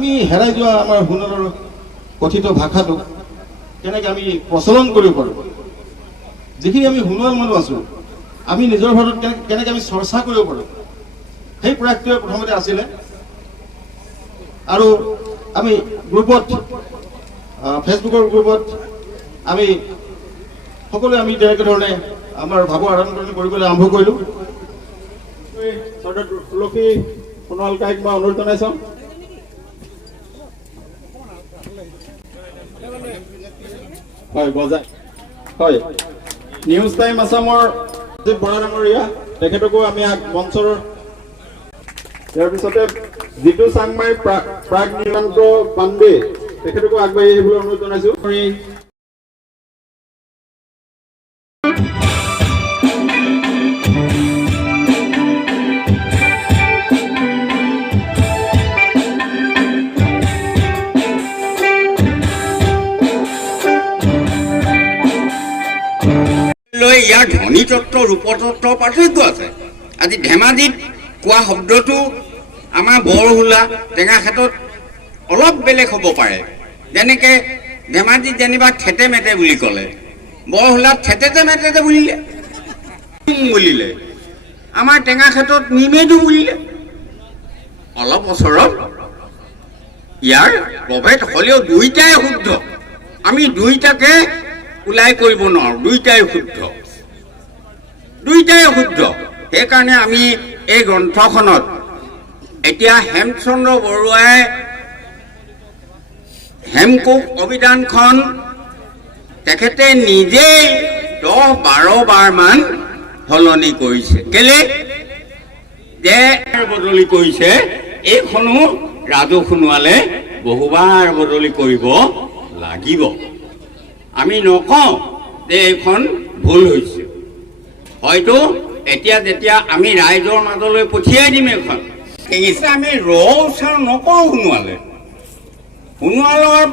আমি হেৰাই যোৱা আমাৰ হুনৰৰ কথিত ভাষাটো কেনেকৈ আমি প্ৰচলন কৰিব পাৰোঁ, যিখিনি আমি হুনুৱাল মানুহ আছোঁ আমি নিজৰ ভাষাটোত কেনেকৈ আমি চৰ্চা কৰিব পাৰোঁ, সেই প্ৰয়াসটোৱে প্ৰথমতে আছিলে। আৰু আমি গ্ৰুপত ফেচবুকৰ গ্ৰুপত আমি সকলোৱে আমি তেনেকৈ ধৰণে আমাৰ ভাৱৰ আদান প্ৰদান কৰিবলৈ আৰম্ভ কৰিলোঁ। তুলসী সোণোৱাল কাইক মই অনুৰোধ জনাইছোঁ। হয় বজাই হয় নিউজ টাইম আছামৰ বৰা ডাঙৰীয়া তেখেতকো আমি মঞ্চৰ ইয়াৰ পিছতে জিতু চাংমাই প্ৰাগ নিৰন্ত পাণ্ডে তেখেতকো আগবাঢ়ি আহিবলৈ অনুৰোধ জনাইছোঁ। ইয়াৰ ধ্বনি তত্ত্ব ৰূপতত্ত্বৰ পাৰ্থক্য আছে। আজি ধেমাজিত কোৱা শব্দটো আমাৰ বৰহোলা টেঙাখাটত অলপ বেলেগ হ'ব পাৰে। যেনেকৈ ধেমাজিত যেনিবা থেতে মেতে বুলি ক'লে, বৰহোলাত থেতেতে মেতেতে বুলিলে, আমাৰ টেঙাখাটত নিমেদু বুলিলে। অলপ ওচৰত ইয়াৰ প্ৰভেদ হ'লেও দুইটাই শুদ্ধ। আমি দুইটাকে ওলাই কৰিব নোৱাৰোঁ, দুইটাই শুদ্ধ। সেইকাৰণে আমি এই গ্ৰন্থখনত এতিয়া হেমচন্দ্ৰ বৰুৱাই হেমকোষ অভিধানখন তেখেতে নিজেই 10-12 বাৰমান সলনি কৰিছে। কেলে যে বদলি কৰিছে, এইখনো ৰাজু সোণোৱালে বহুবাৰ বদলি কৰিব লাগিব। আমি নকওঁ যে এইখন ভুল হৈছে। হয়তো এতিয়া যেতিয়া আমি ৰাইজৰ মাজলৈ পঠিয়াই দিম এইখন, আমি ৰ উচ্চাৰ নকওঁ সোণোৱালে। সোণোৱালৰ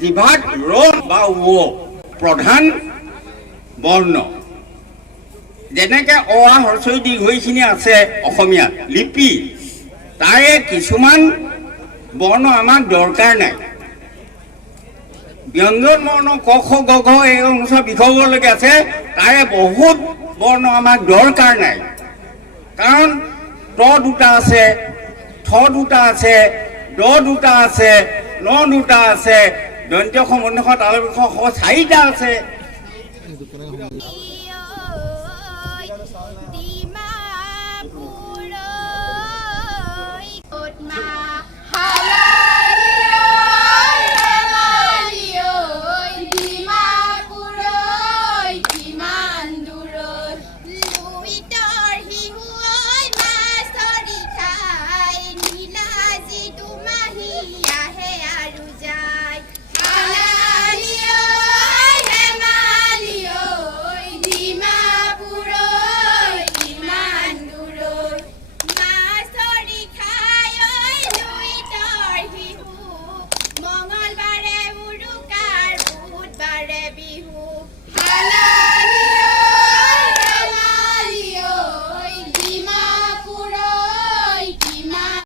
জিভাত ৰ বা ও প্ৰধান বৰ্ণ। যেনেকৈ অ আ হ্ৰস্বই দীৰ্ঘইখিনি আছে অসমীয়াত লিপি, তাৰে কিছুমান বৰ্ণ আমাক দৰকাৰ নাই। ব্যঞ্জন বৰ্ণ ক খ গ ঘ এই অনুসাৰ বিষয়লৈকে আছে, তাৰে বহুত বৰ্ণ আমাক দৰকাৰ নাই। কাৰণ ত দুটা আছে, থ দুটা আছে, দ দুটা আছে, ন দুটা আছে, দন্ত্য সম্বন্ধ তালব্য চাৰিটা আছে। We বিহু